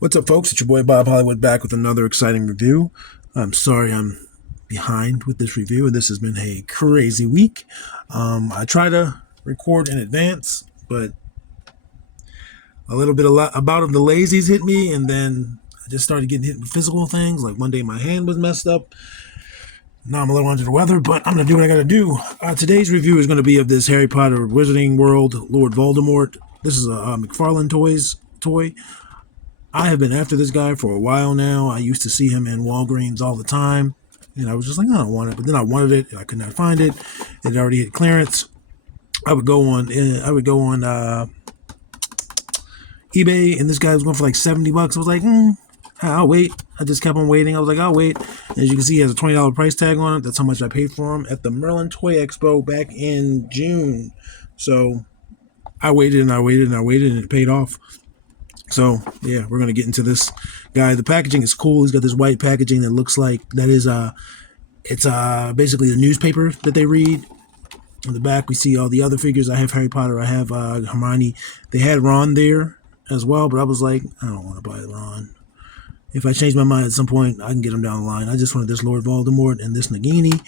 What's up, folks? It's your boy Bob Hollywood back with another exciting review. I'm sorry I'm behind with this review. This has been a crazy week. I try to record in advance, but a bout of the lazies hit me, and then I just started getting hit with physical things. Like one day my hand was messed up. Now I'm a little under the weather, but I'm gonna do what I gotta do. Today's review is gonna be of this Harry Potter Wizarding World Lord Voldemort. This is a McFarlane toy. I have been after this guy for a while now. I used to see him in Walgreens all the time, and I was just like, I don't want it. But then I wanted it, and I could not find it. It had already hit clearance. I would go on eBay, and this guy was going for like $70. I was like, I'll wait. I just kept on waiting. I was like, I'll wait. And as you can see, he has a $20 price tag on it. That's how much I paid for him at the Merlin Toy Expo back in June. So I waited and I waited and I waited, and it paid off. So yeah, we're gonna get into this guy. The packaging is cool. He's got this white packaging that looks like it's basically the newspaper that they read. On the back we see all the other figures. I have Harry Potter, I have Hermione. They had Ron there as well, but I was like, I don't want to buy Ron. If I change my mind at some point, I can get him down the line. I just wanted this Lord Voldemort and this Nagini.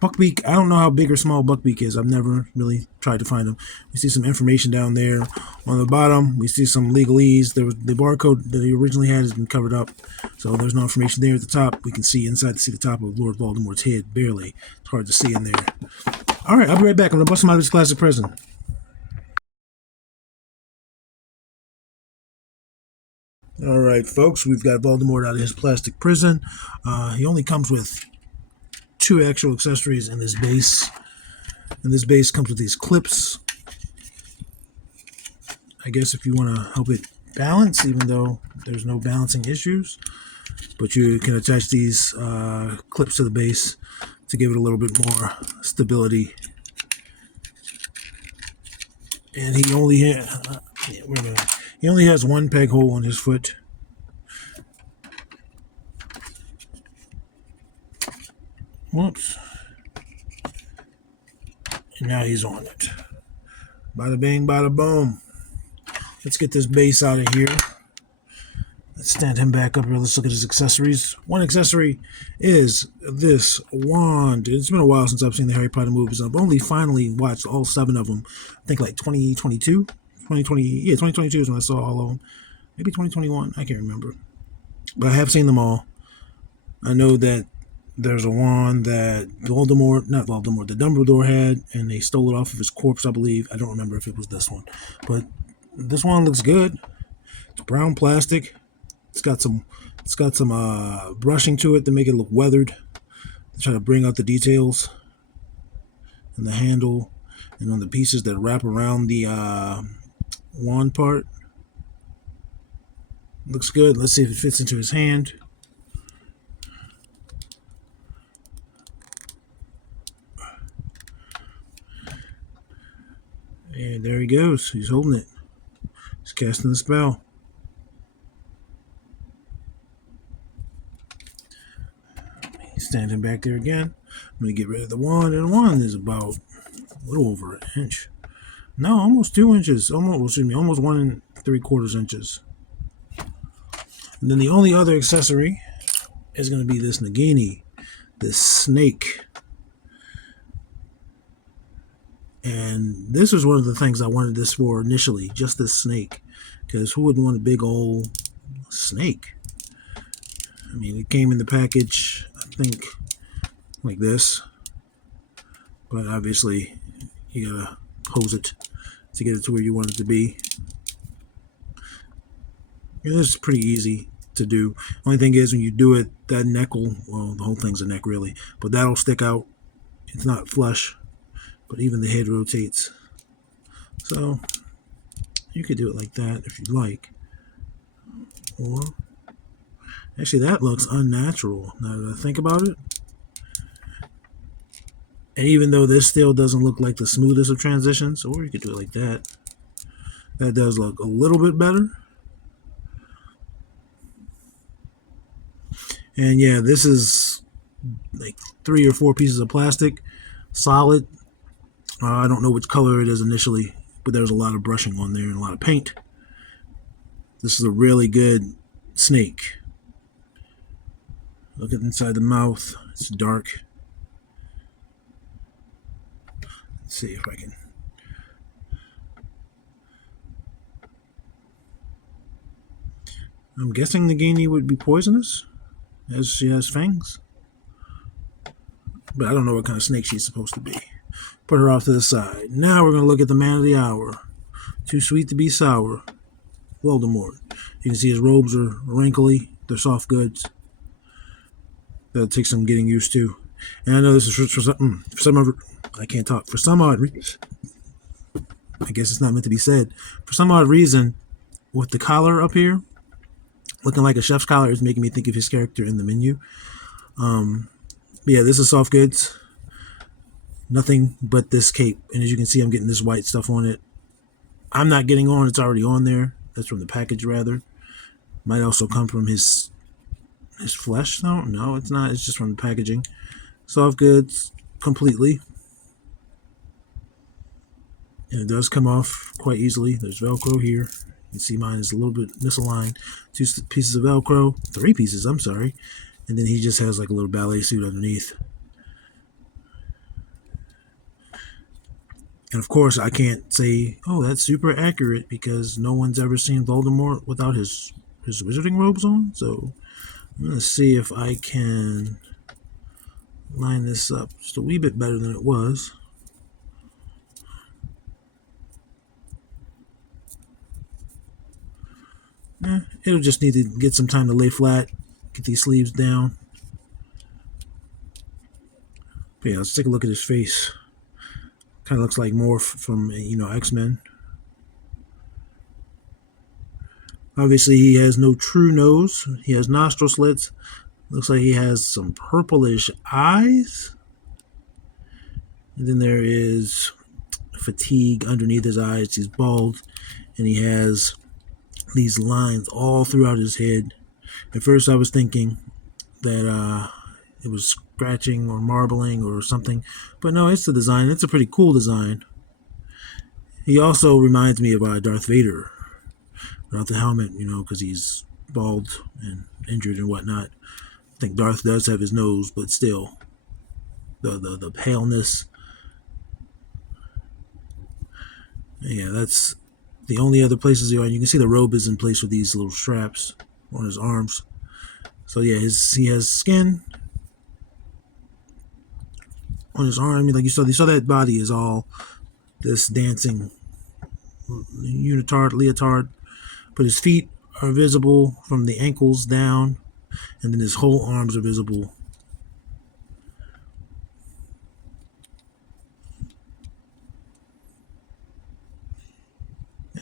Buckbeak, I don't know how big or small Buckbeak is. I've never really tried to find him. We see some information down there. On the bottom, we see some legalese. The barcode that he originally had has been covered up, so there's no information there. At the top, we can see the top of Lord Voldemort's head, barely. It's hard to see in there. All right, I'll be right back. I'm going to bust him out of his classic prison. All right, folks, we've got Voldemort out of his plastic prison. He only comes with two actual accessories in this base. And this base comes with these clips. I guess if you want to help it balance, even though there's no balancing issues. But you can attach these clips to the base to give it a little bit more stability. And he only has one peg hole on his foot. Whoops. And now he's on it. Bada bing, bada boom. Let's get this base out of here. Let's stand him back up here. Let's look at his accessories. One accessory is this wand. It's been a while since I've seen the Harry Potter movies. I've only finally watched all 7 of them. I think like 2022. 2022 is when I saw all of them. Maybe 2021. I can't remember. But I have seen them all. I know that there's a wand that the Dumbledore had, and they stole it off of his corpse, I believe. I don't remember if it was this one. But this wand looks good. It's brown plastic. It's got some brushing to it to make it look weathered. To try to bring out the details and the handle and on the pieces that wrap around the wand part. Looks good. Let's see if it fits into his hand. And there he goes. He's holding it. He's casting the spell. He's standing back there again. I'm going to get rid of the wand. And the wand is about a little over an inch. No, almost 2 inches. Almost 1 3/4 inches. And then the only other accessory is going to be this Nagini, this snake. And this was one of the things I wanted this for initially, just this snake. Because who wouldn't want a big old snake? I mean, it came in the package, I think, like this. But obviously, you gotta hose it to get it to where you want it to be. And this is pretty easy to do. Only thing is, when you do it, that neck will, well, the whole thing's a neck really, but that'll stick out. It's not flush. But even the head rotates. So you could do it like that if you like. Or actually that looks unnatural now that I think about it. And even though this still doesn't look like the smoothest of transitions, or you could do it like that. That does look a little bit better. And yeah, this is like 3 or 4 pieces of plastic, solid. I don't know which color it is initially, but there's a lot of brushing on there and a lot of paint. This is a really good snake. Look at inside the mouth. It's dark. Let's see if I can. I'm guessing the guinea would be poisonous, as she has fangs. But I don't know what kind of snake she's supposed to be. Put her off to the side. Now we're going to look at the man of the hour. Too sweet to be sour. Voldemort. You can see his robes are wrinkly. They're soft goods. That'll take some getting used to. And I know this is for some I can't talk. For some odd reason, I guess it's not meant to be said. For some odd reason, with the collar up here, looking like a chef's collar, is making me think of his character in the menu. Yeah, this is soft goods. Nothing but this cape. And as you can see, I'm getting this white stuff on it. I'm not getting on. It's already on there. That's from the package, rather. Might also come from his flesh, though. No, it's not. It's just from the packaging. Soft goods, completely. And it does come off quite easily. There's Velcro here. You can see mine is a little bit misaligned. 2 pieces of Velcro. 3 pieces, I'm sorry. And then he just has like a little ballet suit underneath. And of course, I can't say, oh, that's super accurate, because no one's ever seen Voldemort without his wizarding robes on. So I'm going to see if I can line this up just a wee bit better than it was. It'll just need to get some time to lay flat, get these sleeves down. But yeah, let's take a look at his face. Kind of looks like Morph from, X-Men. Obviously, he has no true nose. He has nostril slits. Looks like he has some purplish eyes. And then there is fatigue underneath his eyes. He's bald, and he has these lines all throughout his head. At first, I was thinking that it was scratching or marbling or something, but no, it's the design. It's a pretty cool design. He also reminds me of Darth Vader without the helmet, because he's bald and injured and whatnot. I think Darth does have his nose, but still, the paleness. Yeah, that's the only other places you are. You can see the robe is in place with these little straps on his arms. So yeah, he has skin on his arm. Like you saw that body is all this dancing leotard. But his feet are visible from the ankles down, and then his whole arms are visible.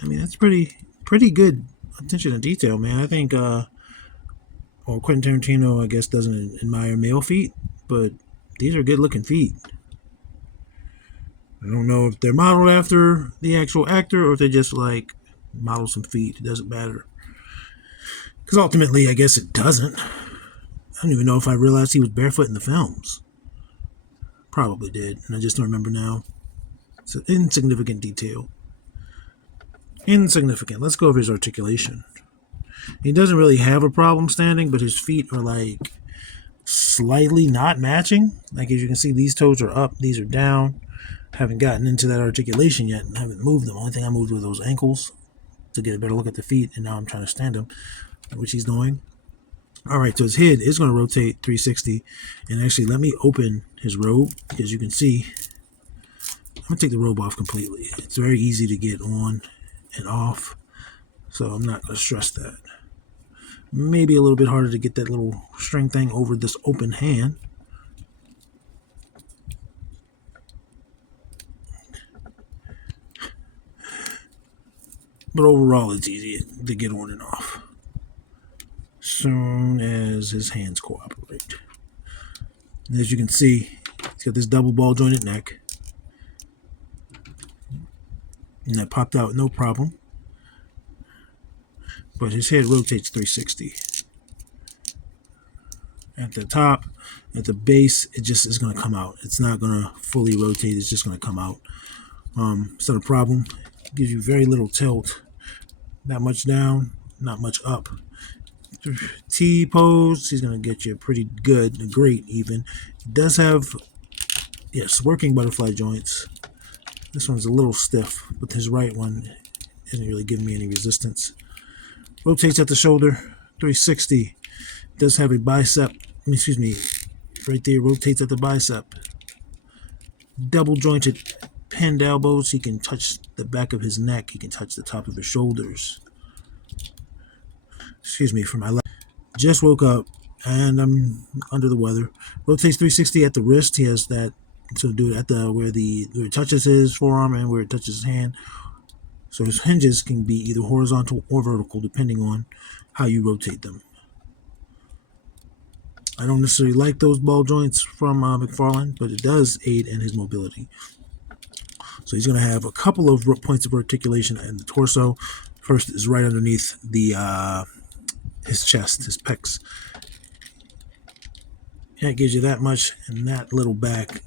I mean, that's pretty good attention to detail, man. I think Quentin Tarantino, I guess, doesn't admire male feet, but these are good looking feet. I don't know if they're modeled after the actual actor or if they just like model some feet. It doesn't matter. Because ultimately, I guess it doesn't. I don't even know if I realized he was barefoot in the films. Probably did, and I just don't remember now. It's an insignificant detail. Insignificant. Let's go over his articulation. He doesn't really have a problem standing, but his feet are like slightly not matching. Like as you can see, these toes are up, these are down. Haven't gotten into that articulation yet and haven't moved them. Only thing I moved were those ankles to get a better look at the feet, and now I'm trying to stand them, which he's doing. Alright, so his head is going to rotate 360, and actually let me open his robe, because you can see, I'm going to take the robe off completely. It's very easy to get on and off, so I'm not going to stress that. Maybe a little bit harder to get that little string thing over this open hand. But overall, it's easy to get on and off, soon as his hands cooperate. And as you can see, he's got this double ball jointed neck, and that popped out no problem. But his head rotates 360. At the top, at the base, it just is going to come out. It's not going to fully rotate. It's just going to come out. It's not a problem. It gives you very little tilt. That much down, not much up. T pose, he's going to get you pretty good, great even. He does have, yes, working butterfly joints. This one's a little stiff, but his right one isn't really giving me any resistance. Rotates at the shoulder, 360. Does have a bicep, excuse me, right there, rotates at the bicep. Double jointed pinned elbows. He can touch the back of his neck. He can touch the top of his shoulders. Excuse me for my left. Just woke up and I'm under the weather. Rotates 360 at the wrist. He has that to do it at the where it touches his forearm and where it touches his hand. So his hinges can be either horizontal or vertical depending on how you rotate them. I don't necessarily like those ball joints from McFarlane, but it does aid in his mobility. So he's going to have a couple of points of articulation in the torso. First is right underneath the his chest, his pecs. That gives you that much, and that little back.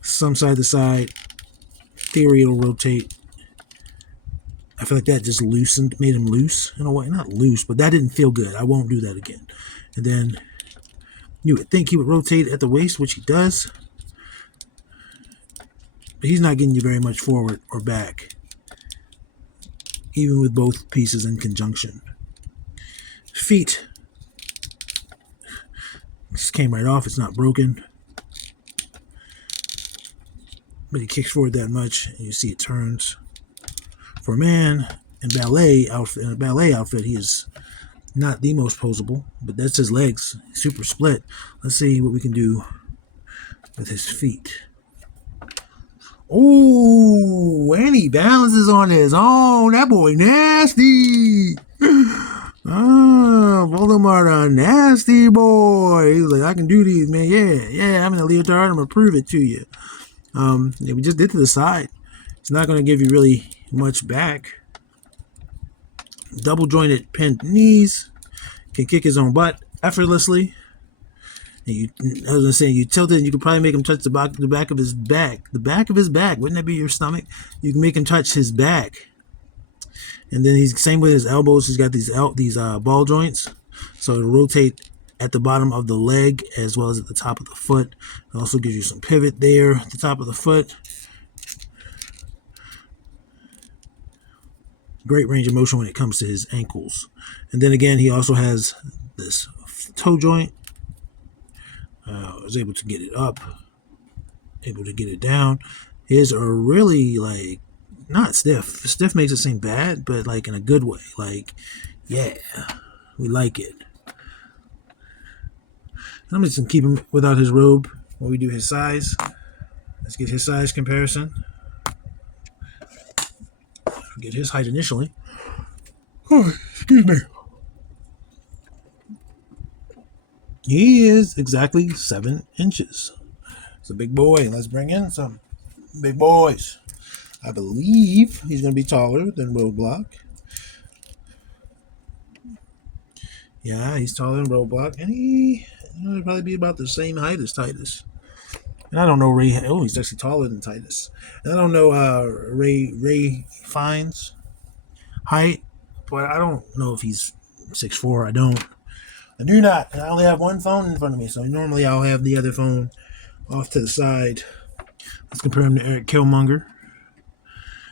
Some side to side. Theory it'll rotate. I feel like that just made him loose in a way. Not loose, but that didn't feel good. I won't do that again. And then you would think he would rotate at the waist, which he does. But he's not getting you very much forward or back, even with both pieces in conjunction. Feet. Just came right off. It's not broken. But he kicks forward that much, and you see it turns. For a man in a ballet outfit, he is not the most posable, but that's his legs. Super split. Let's see what we can do with his feet. Oh, and he balances on his own. That boy nasty. Voldemort, a nasty boy. He was like, I can do these, man. Yeah, I'm in a leotard. I'm going to prove it to you. Yeah, we just did to the side. It's not going to give you really much back. Double jointed pinned knees. Can kick his own butt effortlessly. And I was going to say, you tilt it and you can probably make him touch the back of his back. The back of his back. Wouldn't that be your stomach? You can make him touch his back. And then he's same with his elbows. He's got these ball joints. So it'll rotate at the bottom of the leg as well as at the top of the foot. It also gives you some pivot there at the top of the foot. Great range of motion when it comes to his ankles. And then again, he also has this toe joint. I was able to get it up, able to get it down. His are really like not stiff. Stiff makes it seem bad, but like in a good way. Like, yeah, we like it. I'm just gonna keep him without his robe when we do his size. Let's get his size comparison. Get his height initially. Oh, excuse me. He is exactly 7 inches. It's a big boy. Let's bring in some big boys. I believe he's going to be taller than Roadblock. Yeah, he's taller than Roadblock. And he'll probably be about the same height as Titus. And I don't know Ray. Oh, he's actually taller than Titus. And I don't know Ray Fine's height. But I don't know if he's 6'4". I don't. I do not. And I only have one phone in front of me, so normally I'll have the other phone off to the side. Let's compare him to Eric Killmonger.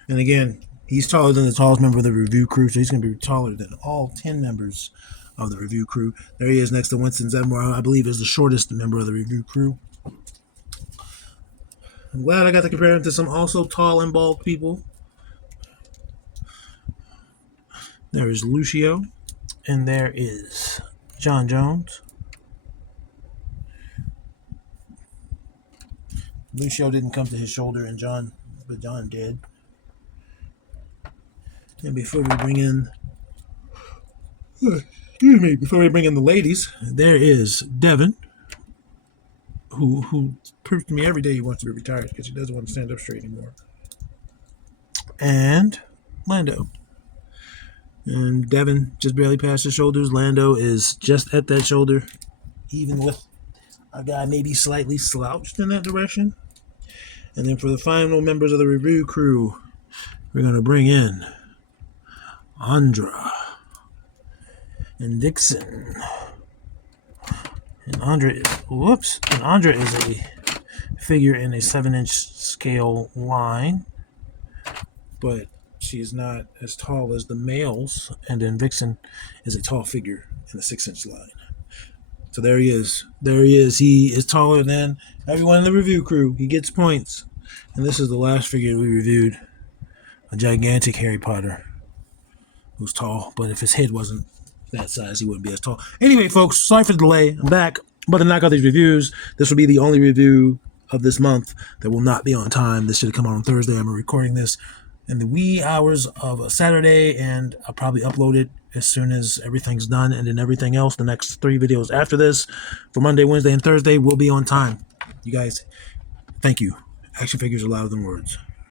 And again, he's taller than the tallest member of the review crew, so he's going to be taller than all 10 members of the review crew. There he is next to Winston Zedmore, I believe is the shortest member of the review crew. I'm glad I got to compare him to some also tall and bald people. There is Lucio, and there is John Jones. Lucio didn't come to his shoulder, but John did. And before we bring in the ladies, there is Devin, who proves to me every day he wants to be retired because he doesn't want to stand up straight anymore. And Lando. And Devin just barely past his shoulders. Lando is just at that shoulder, even with a guy maybe slightly slouched in that direction. And then for the final members of the review crew, we're going to bring in Andra. And Dixon. And Andre, whoops. And Andre is a figure in a 7-inch scale line, but she is not as tall as the males. And then Vixen is a tall figure in the 6-inch line. So there he is. There he is. He is taller than everyone in the review crew. He gets points. And this is the last figure we reviewed. A gigantic Harry Potter. Who's tall, but if his head wasn't that size, he wouldn't be as tall. Anyway, folks, sorry for the delay. I'm back. But to knock out these reviews, this will be the only review of this month that will not be on time. This should have come out on Thursday. I'm recording this in the wee hours of a Saturday, and I'll probably upload it as soon as everything's done. And then everything else, the next 3 videos after this, for Monday, Wednesday, and Thursday, will be on time. You guys, thank you. Action figures are louder than words.